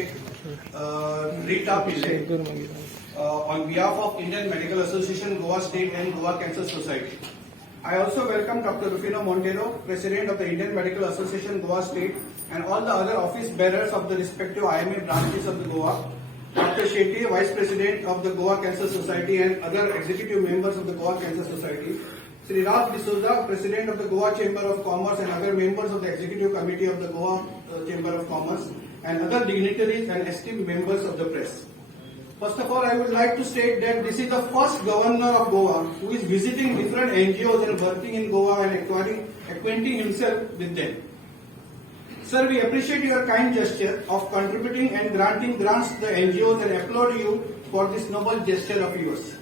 State, Rita Pillai, on behalf of Indian Medical Association, Goa State and Goa Cancer Society. I also welcome Dr. Rufino Montero, President of the Indian Medical Association, Goa State, and all the other office bearers of the respective IMA branches of the Goa, Dr. Shetty, Vice President of the Goa Cancer Society, and other executive members of the Goa Cancer Society, Sri Ralph D'Souza, President of the Goa Chamber of Commerce, and other members of the Executive Committee of the Goa Chamber of Commerce, and other dignitaries and esteemed members of the press. First of all, I would like to state that this is the first governor of Goa who is visiting different NGOs and working in Goa and acquainting himself with them. Sir, we appreciate your kind gesture of contributing and granting grants to the NGOs and applaud you for this noble gesture of yours.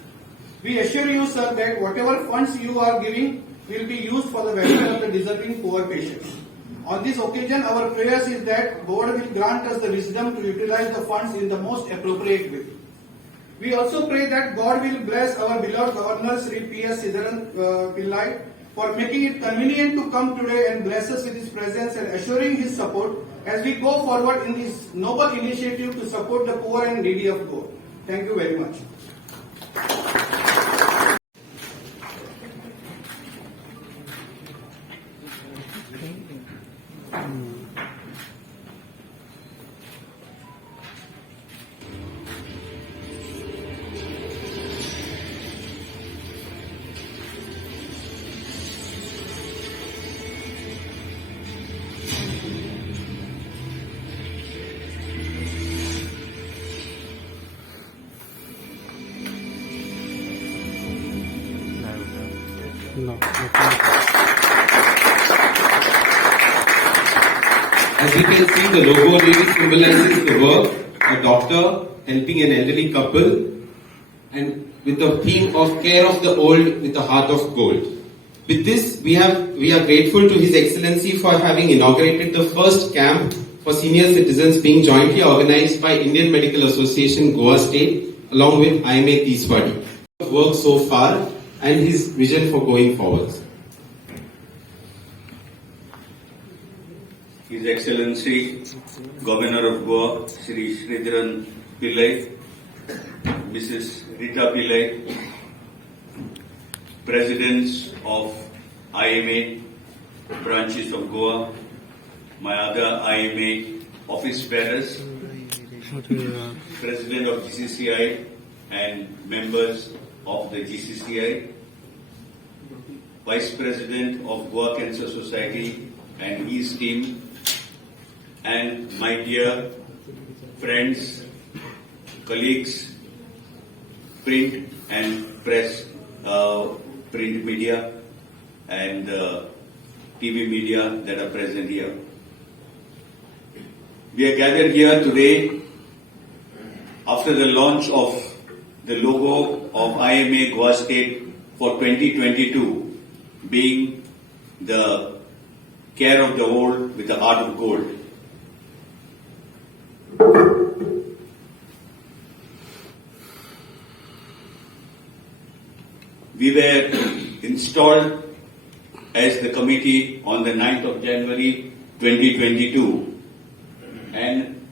We assure you, sir, that whatever funds you are giving will be used for the welfare of the deserving poor patients. On this occasion, our prayers is that God will grant us the wisdom to utilize the funds in the most appropriate way. We also pray that God will bless our beloved Governor Sri P.S. Sridharan Pillai for making it convenient to come today and bless us with his presence and assuring his support as we go forward in this noble initiative to support the poor and needy of Goa. Thank you very much. No. As you can see, the logo really symbolizes the work a doctor helping an elderly couple, and with the theme of care of the old with a heart of gold. With this, we are grateful to His Excellency for having inaugurated the first camp for senior citizens being jointly organized by Indian Medical Association Goa State along with IMA Teeswadi. Work so far and his vision for going forward. His Excellency Governor of Goa, Sri Sridharan Pillai, Mrs. Rita Pillai, Presidents of IMA branches of Goa, my other IMA office bearers, President of GCCI and members of the GCCI, Vice President of Goa Cancer Society and his team, and my dear friends, colleagues, print and press, print media and TV media that are present here. We are gathered here today after the launch of the logo of IMA Goa State for 2022 being the care of the old with a heart of gold. We were installed as the committee on the 9th of January 2022, and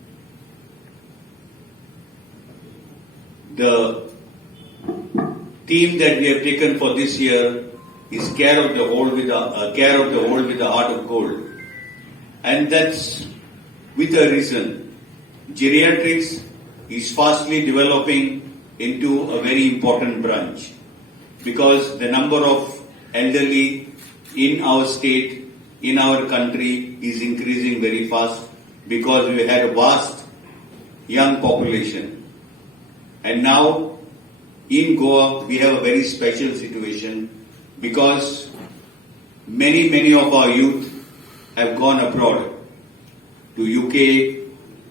the theme that we have taken for this year is care of the old with a heart of gold, and that's with a reason. Geriatrics is fastly developing into a very important branch because the number of elderly in our state, in our country is increasing very fast because we had a vast young population. And now in Goa we have a very special situation because many of our youth have gone abroad to UK,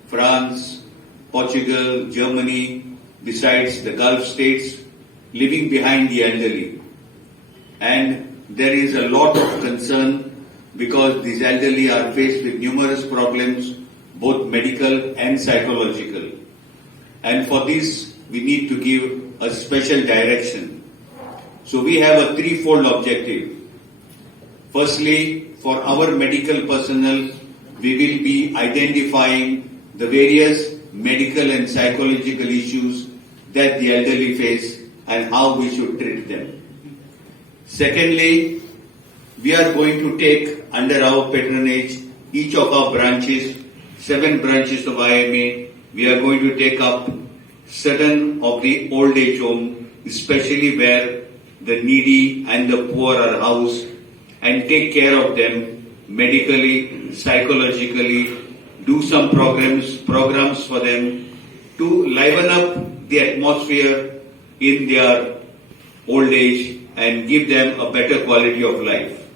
France, Portugal, Germany, besides the Gulf states, leaving behind the elderly. And there is a lot of concern because these elderly are faced with numerous problems, both medical and psychological. And for this, we need to give a special direction. So we have a threefold objective. Firstly, for our medical personnel, we will be identifying the various medical and psychological issues that the elderly face and how we should treat them. Secondly, we are going to take under our patronage each of our branches, 7 branches of IMA. We are going to take up certain of the old age home, especially where the needy and the poor are housed, and take care of them medically, psychologically, do some programs for them to liven up the atmosphere in their old age and give them a better quality of life.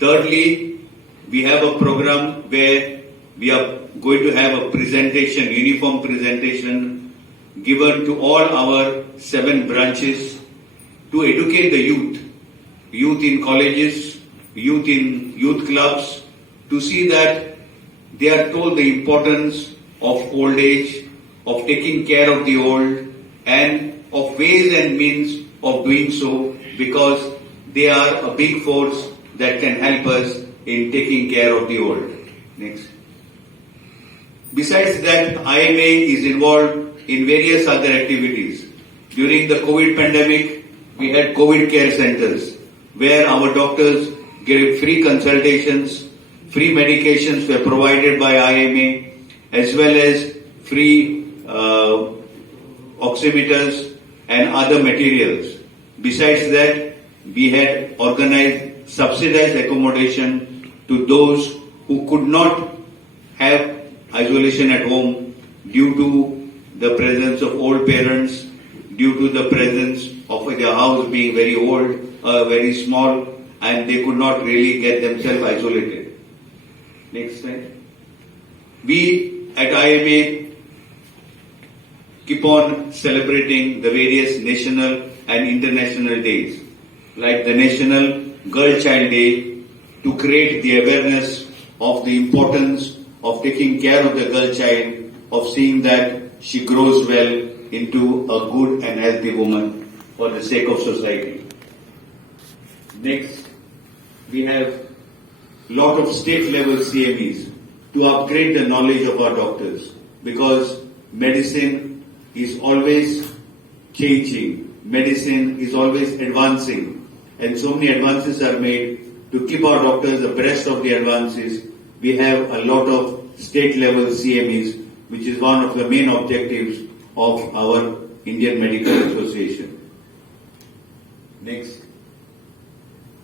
Thirdly, we have a program where we are going to have a presentation, uniform presentation given to all our 7 branches to educate the youth in colleges, youth in youth clubs, to see that they are told the importance of old age, of taking care of the old, and of ways and means of doing so, because they are a big force that can help us in taking care of the old. Next. Besides that, IMA is involved in various other activities. During the COVID pandemic, we had COVID care centers where our doctors gave free consultations, free medications were provided by IMA, as well as free oximeters and other materials. Besides that, we had organized subsidized accommodation to those who could not have isolation at home due to the presence of old parents, due to the presence of their house being very old, very small, and they could not really get themselves isolated. Next slide. We at IMA keep on celebrating the various national and international days, like the National Girl Child Day, to create the awareness of the importance of taking care of the girl child, of seeing that she grows well into a good and healthy woman for the sake of society. Next, we have lot of state level CMEs to upgrade the knowledge of our doctors, because medicine is always changing, medicine is always advancing, and so many advances are made. To keep our doctors abreast of the advances, we have a lot of state level CMEs, which is one of the main objectives of our Indian Medical Association. Next.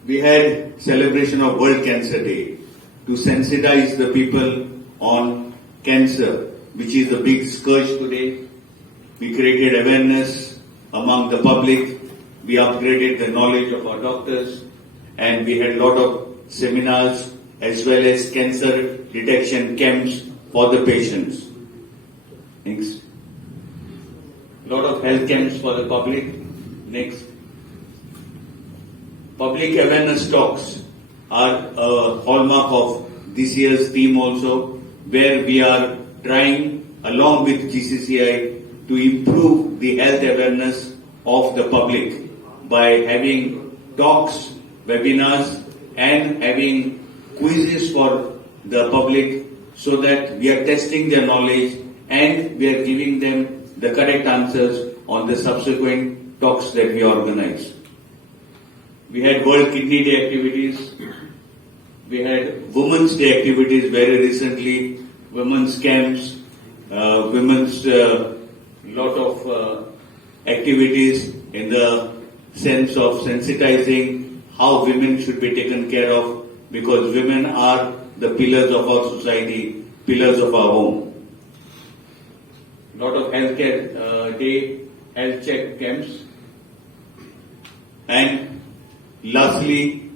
We had celebration of World Cancer Day to sensitize the people on cancer, which is a big scourge today. We created awareness among the public. We upgraded the knowledge of our doctors, and we had a lot of seminars as well as cancer detection camps for the patients. Next. Lot of health camps for the public. Next. Public awareness talks are a hallmark of this year's theme also, where we are trying along with GCCI to improve the health awareness of the public by having talks, webinars, and having quizzes for the public, so that we are testing their knowledge and we are giving them the correct answers on the subsequent talks that we organize. We had World Kidney Day activities. We had Women's Day activities very recently, women's camps, women's lot of activities in the sense of sensitizing how women should be taken care of, because women are the pillars of our society, pillars of our home. Lot of healthcare day, health check camps. And lastly,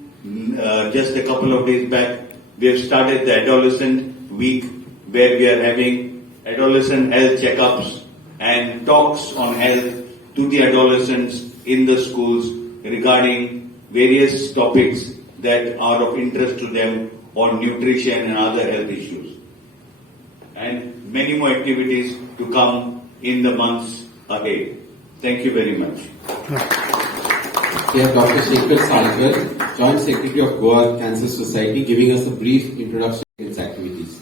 just a couple of days back, we have started the Adolescent Week, where we are having adolescent health checkups and talks on health to the adolescents in the schools regarding various topics that are of interest to them on nutrition and other health issues. And many more activities to come in the months ahead. Thank you very much. We have Dr. Shekhar Salgar, Joint Secretary of Goa Cancer Society, giving us a brief introduction to its activities.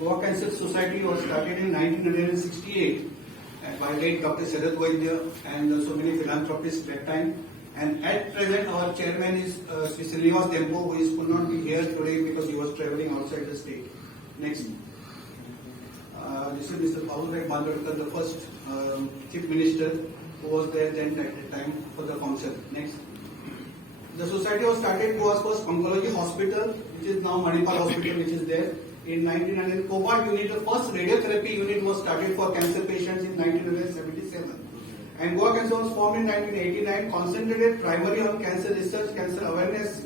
Goa Cancer Society was started in 1968 by late Dr. Sharad Vaidya and so many philanthropists that time. And at present, our chairman is Sri Srinivas Dempo, who could not be here today because he was traveling outside the state. Next. This is Mr. Babulbhai Bandodkar, the first chief minister who was there then at the time for the function. Next. The society was started was first oncology hospital, which is now Manipal Hospital, which is there. In 1900, Cobalt unit, the first radiotherapy unit was started for cancer patients in 1977. And Goa Cancer was formed in 1989, concentrated primarily on cancer research, cancer awareness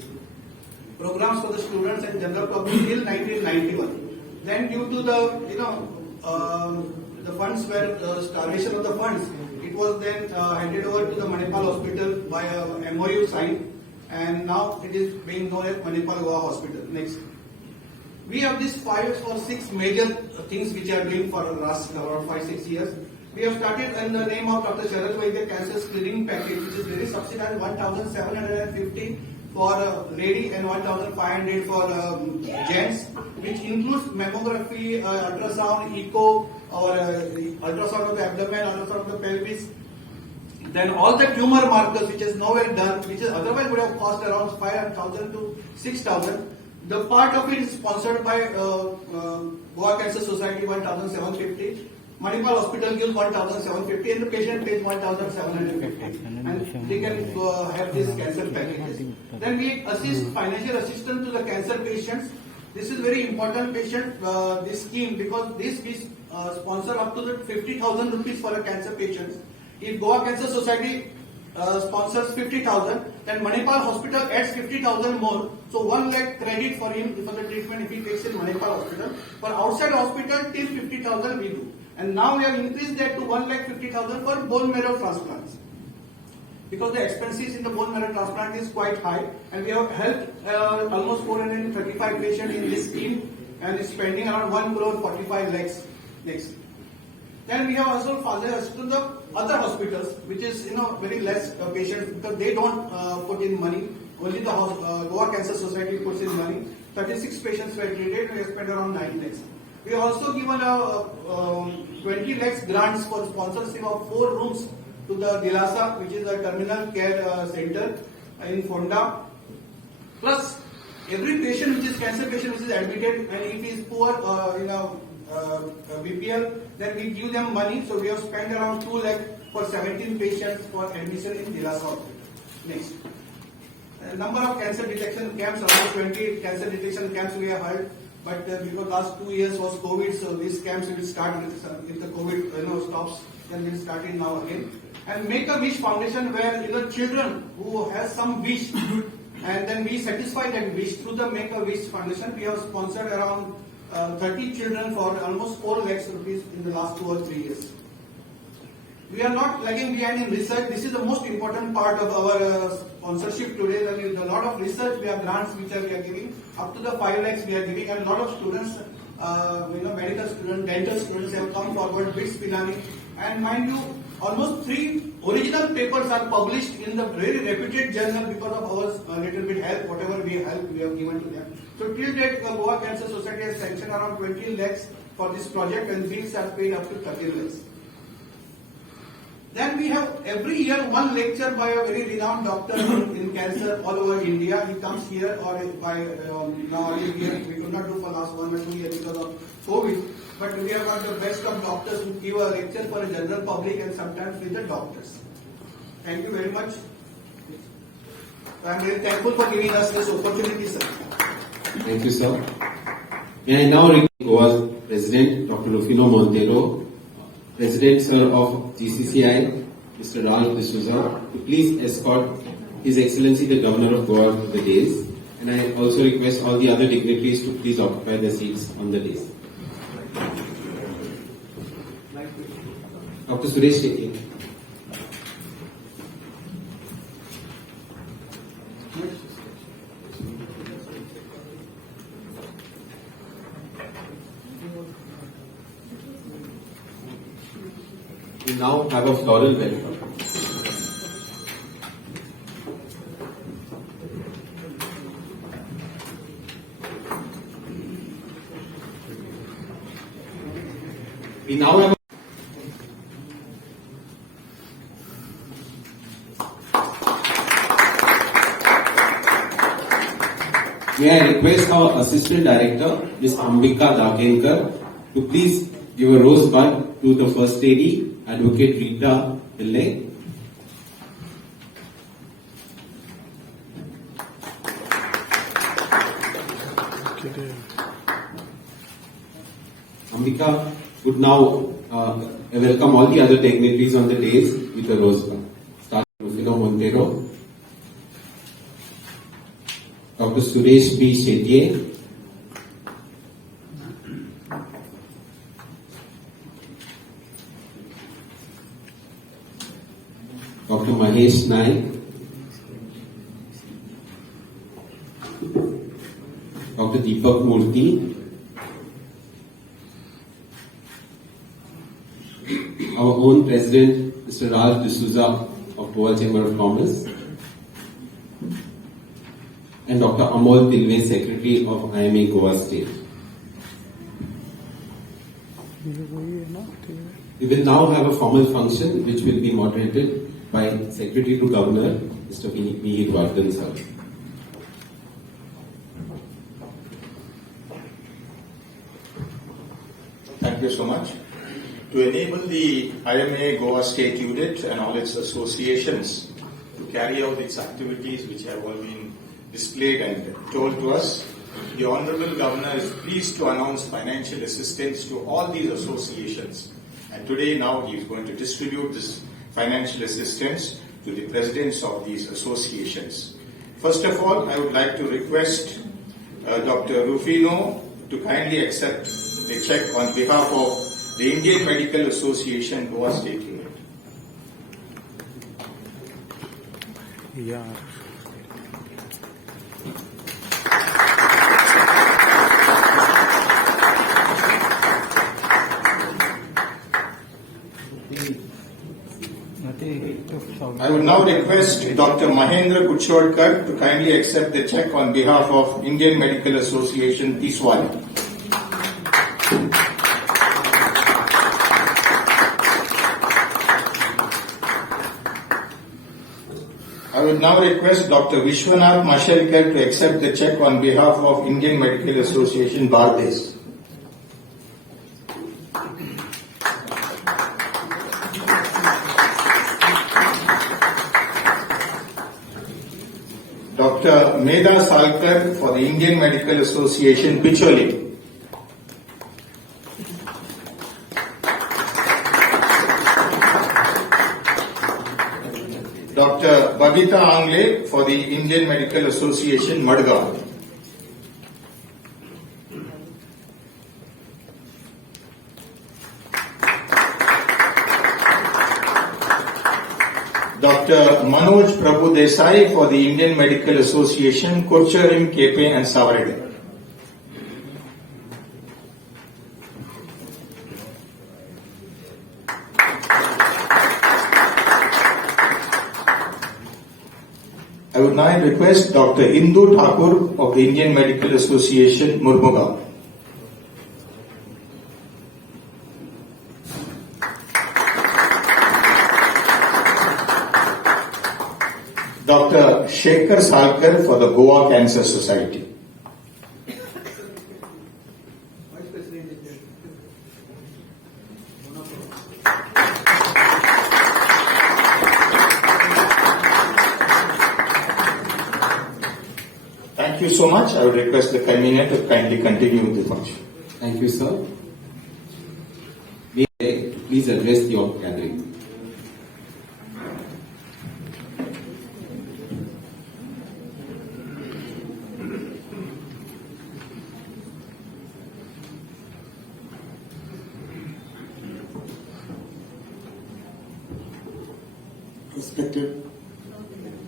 programs for the students and general public till 1991. Then due to the funds were starvation of the funds, it was then handed over to the Manipal Hospital by a MOU signed, and now it is being known as Manipal Goa Hospital. Next. We have these 5 or 6 major things which are doing for the last around 5-6 years. We have started in the name of Dr. Sharad Vaidya Cancer Screening Package, which is very subsidized, 1,750 for lady and 1,500 for gents, which includes mammography, ultrasound, echo, or ultrasound of the abdomen, ultrasound of the pelvis. Then all the tumor markers which is nowhere done, which is otherwise would have cost around 5,000 to 6,000. The part of it is sponsored by Goa Cancer Society, 1,750. Manipal Hospital gives 1,750 and the patient pays 1,750. And they can have this cancer packages. Then we assist financial assistance to the cancer patients. This is very important patient, this scheme, because this we sponsor up to the 50,000 rupees for a cancer patient. If Goa Cancer Society sponsors 50,000, then Manipal Hospital adds 50,000 more. So 1 lakh credit for him for the treatment if he takes in Manipal Hospital. For outside hospital, till 50,000 we do. And now we have increased that to 1,50,000 for bone marrow transplants. Because the expenses in the bone marrow transplant is quite high, and we have helped almost 435 patients in this scheme, and is spending around 1 crore 45 lakhs. Next. Then we have also funded to the other hospitals, which is very less patients because they don't put in money. Only the Goa Cancer Society puts in money. 36 patients were treated. We have spent around 9 lakhs. We have also given 20 lakhs grants for sponsorship of 4 rooms to the Dilasa, which is a terminal care center in Fonda. Plus, every patient which is cancer patient which is admitted, and if he is poor BPL, then we give them money. So we have spent around 2 lakh for 17 patients for admission in Dilasa Hospital. Next. Number of cancer detection camps, around 20 cancer detection camps we have held. But because last 2 years was COVID, so these camps will start if the COVID stops, then we'll start it now again. And Make-A-Wish Foundation, where children who has some wish, and then we satisfy that wish through the Make-A-Wish Foundation. We have sponsored around 30 children for almost 4 lakhs rupees in the last 2 or 3 years. We are not lagging behind in research. This is the most important part of our sponsorship today. There is a lot of research. We have grants which we are giving. Up to the 5 lakhs we are giving, and a lot of students, medical students, dental students have come forward, BITS Pilani. And mind you, almost 3 original papers are published in the very reputed journal because of our little bit help, whatever we have given to them. So till date, Goa Cancer Society has sanctioned around 20 lakhs for this project, and bills are paid up to 30 lakhs. Then we have every year 1 lecture by a very renowned doctor in cancer all over India. He comes here, or by now here we could not do for last 1 or 2 years because of COVID. But we have got the best of doctors who give a lecture for the general public and sometimes with the doctors. Thank you very much. I am very thankful for giving us this opportunity, sir. Thank you, sir. May I now request Goa's President, Dr. Rufino Montero, President, sir, of GCCI, Mr. Ralph D'Souza, to please escort His Excellency the Governor of Goa to the dais. And I also request all the other dignitaries to please occupy their seats on the dais. Dr. Suresh Tekki. We now have a floral welcome. We now have May I request our Assistant Director, Ms. Ambika Dakenkar, to please give a rosebud to the First Lady, Advocate Rita Pillai. Ambika would now welcome all the other dignitaries on the dais with a rosebud. Start with Rufino Montero, Dr. Suresh B. Shetye, Dr. Mahesh Naik, Dr. Deepak Murthy, our own President, Mr. Raj D'Souza of Goa Chamber of Commerce, and Dr. Amol Tilve, Secretary of IMA Goa State. We will now have a formal function which will be moderated by Secretary to Governor, Mr. Mihir Vardhan sir. Thank you so much. To enable the IMA Goa State Unit and all its associations to carry out its activities which have all been displayed and told to us, the Honorable Governor is pleased to announce financial assistance to all these associations. And today now he is going to distribute this financial assistance to the presidents of these associations. First of all, I would like to request Dr. Rufino to kindly accept the check on behalf of the Indian Medical Association Goa State Unit. Yeah. I would now request Dr. Mahendra Kuchodkar to kindly accept the check on behalf of Indian Medical Association Tiswali. I would now request Dr. Vishwanath Mashelkar to accept the check on behalf of Indian Medical Association Bardez. Dr. Meda Salkar for the Indian Medical Association Picholi. Dr. Babita Angle for the Indian Medical Association Madgaon. Dr. Manoj Prabhu Desai for the Indian Medical Association Kocharim, Kepe and Savarade. I would now request Dr. Indu Thakur of the Indian Medical Association Murmugaon. Dr. Shekhar Salkar for the Goa Cancer Society. Thank you so much. I would request the convener to kindly continue the function. Thank you, sir. May I please address your gathering. Respected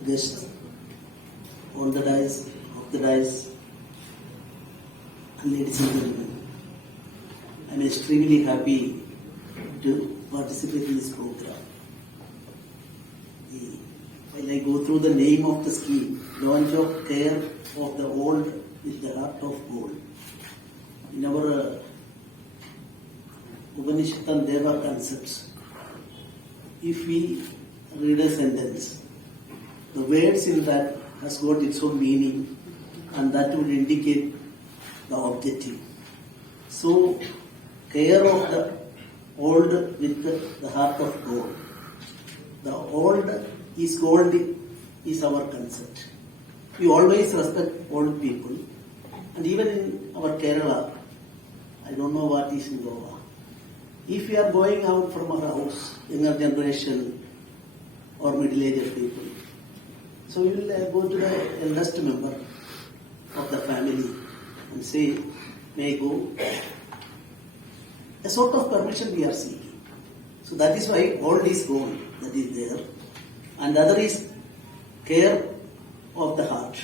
guests on the dais, of the dais, and ladies and gentlemen, I am extremely happy to participate in this program. While I go through the name of the scheme, Launch of Care of the Old with the Heart of Gold. In our Upanishad and Deva concepts, if we read a sentence, the words in that has got its own meaning, and that would indicate the objective. So, care of the old with the heart of gold. The old is gold is our concept. We always respect old people, and even in our Kerala, I don't know what is in Goa. If we are going out from our house, younger generation or middle-aged people, so we will go to the eldest member of the family and say, may I go? A sort of permission we are seeking. So that is why old is gold, that is there. And the other is care of the heart.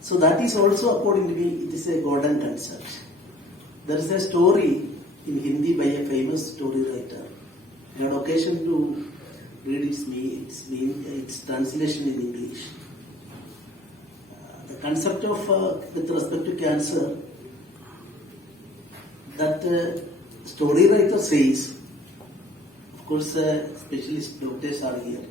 So that is also, according to me, it is a golden concept. There is a story in Hindi by a famous story writer. I had occasion to read its translation in English. The concept of, with respect to cancer, that story writer says, of course, specialist doctors are here.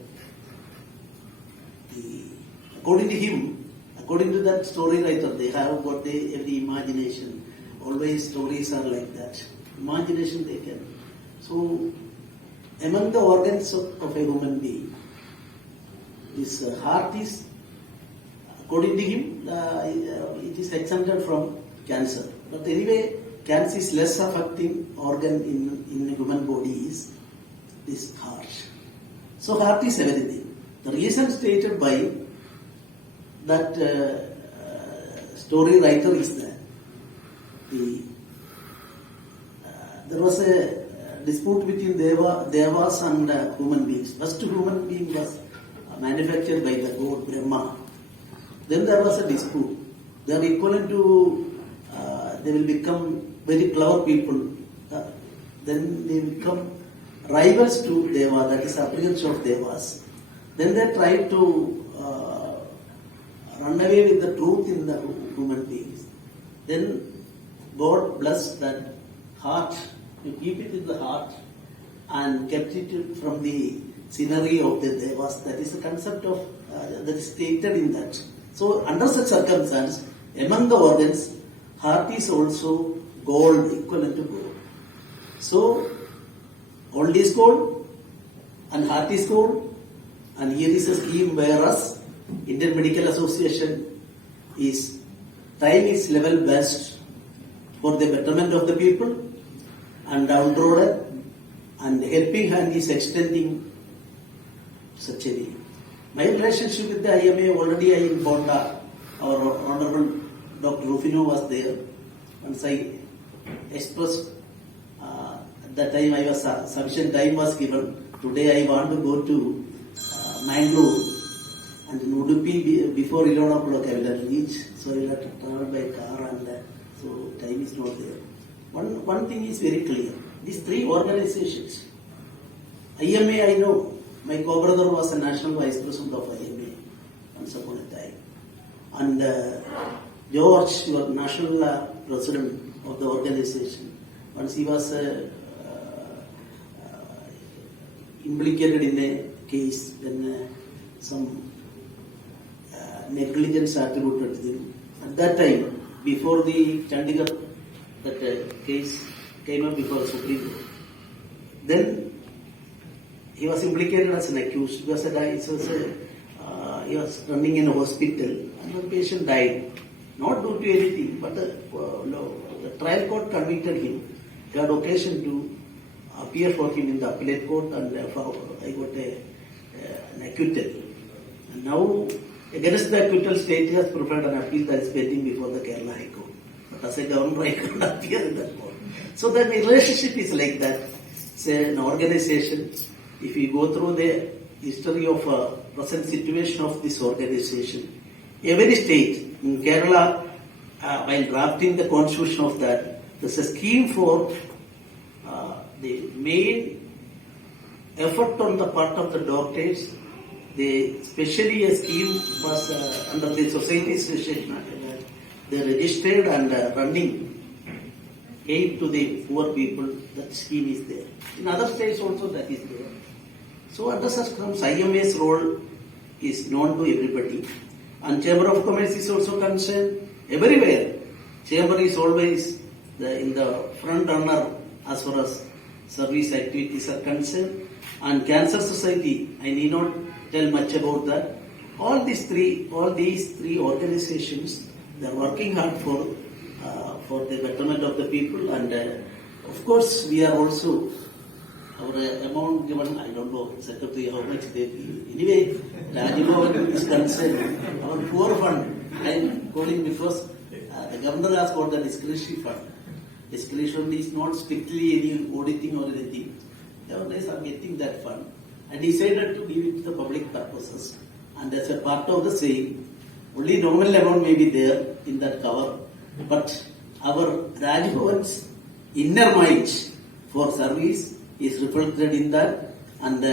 According to him, according to that story writer, they have got every imagination. Always stories are like that. Imagination they can. So, among the organs of a human being, his heart is, according to him, it is exempted from cancer. But anyway, cancer is less affecting organ in a human body is this heart. So heart is everything. The reason stated by that story writer is that there was a dispute between Devas and human beings. First human being was manufactured by the god Brahma. Then there was a dispute. They are equivalent to, they will become very clever people. Then they become rivals to Deva, that is appearance of Devas. Then they tried to run away with the truth in the human beings. Then God blessed that heart, you keep it in the heart and kept it from the scenery of the Devas. That is the concept of, that is stated in that. So under such circumstance, among the organs, heart is also gold, equivalent to gold. So, old is gold and heart is gold, and here is a scheme whereas Indian Medical Association is trying its level best for the betterment of the people, and downtrodden, and helping hand is extending such a way. My relationship with the IMA, already I informed our Honorable Dr. Rufino was there. Once I expressed at that time I was sufficient time was given. Today I want to go to Mangalore and in Udupi before 11 o'clock I will reach. So I will have to travel by car and so time is not there. One thing is very clear. These three organizations, IMA I know, my co-brother was a national vice president of IMA once upon a time. And George, your national president of the organization, once he was implicated in a case when some negligence attributed to him. At that time, before the Chandigarh, that case came up before Supreme Court. Then he was implicated as an accused. He was running in a hospital and the patient died. Not due to anything, but the trial court convicted him. He had occasion to appear for him in the appellate court, and therefore I got an acquittal. And now, against the acquittal, state has preferred an appeal that is pending before the Kerala High Court. But as a governor, I could not appear in that court. So the relationship is like that. It's an organization. If you go through the history of present situation of this organization, every state in Kerala, while drafting the constitution of that, there's a scheme for the main effort on the part of the doctors. Especially a scheme was under the Society Association. They registered and running aid to the poor people, that scheme is there. In other states also that is there. So under such terms, IMA's role is known to everybody. And Chamber of Commerce is also concerned everywhere. Chamber is always in the front runner as far as service activities are concerned. And Cancer Society, I need not tell much about that. All these three organizations, they are working hard for the betterment of the people. And of course, we are also, our amount given, I don't know, Secretary, how much they give. Anyway, Rajbhavan is concerned. Our poor fund, I am calling because the governor has got the discretionary fund. Discretion is not strictly any auditing or anything. Nowadays, I am getting that fund. I decided to give it to the public purposes. And as a part of the same, only nominal amount may be there in that cover. But our Rajbhavan's inner mileage for service is reflected in that. And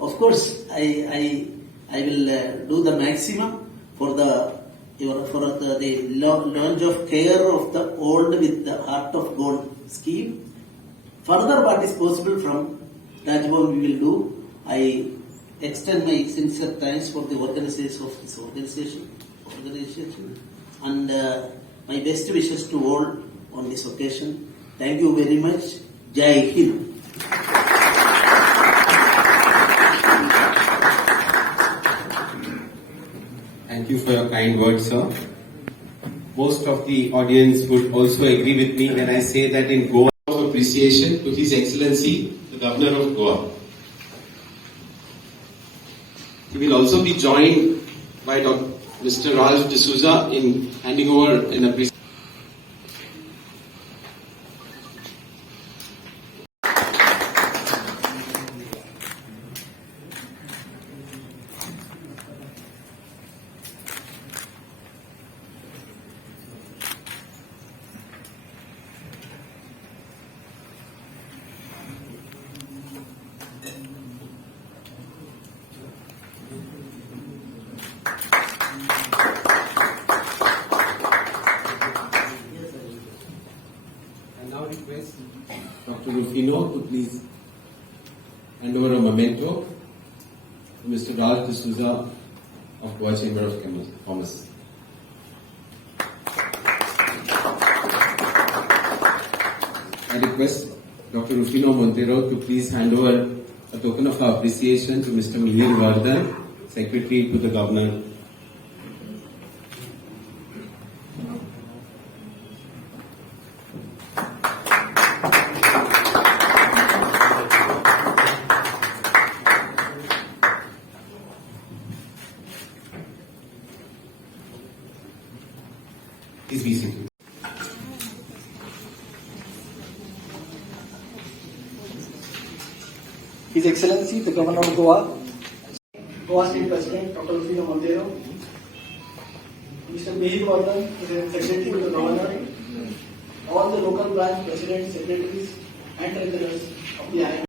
of course, I will do the maximum for the launch of Care of the Old with the Heart of Gold scheme. Further, what is possible from Rajbhavan we will do. I extend my sincere thanks for the organizers of this organization and my best wishes to all on this occasion. Thank you very much. Jai Hind. Thank you for your kind words, sir. Most of the audience would also agree with me when I say that in Goa of appreciation to His Excellency, the Governor of Goa. He will also be joined by Mr. Ralph D'Souza in handing over an appreciation. I now request Dr. Rufino to please hand over a memento to Mr. Ralph D'Souza of Goa Chamber of Commerce. I request Dr. Rufino Montero to please hand over a token of appreciation to Mr. Mihir Vardhan, Secretary to the Governor. Please be seated. His Excellency, the Governor of Goa, Goa State President, Dr. Rufino Montero, Mr. Mihir Vardhan, Secretary to the Governor, all the local branch presidents, secretaries, and treasurers of the IMA.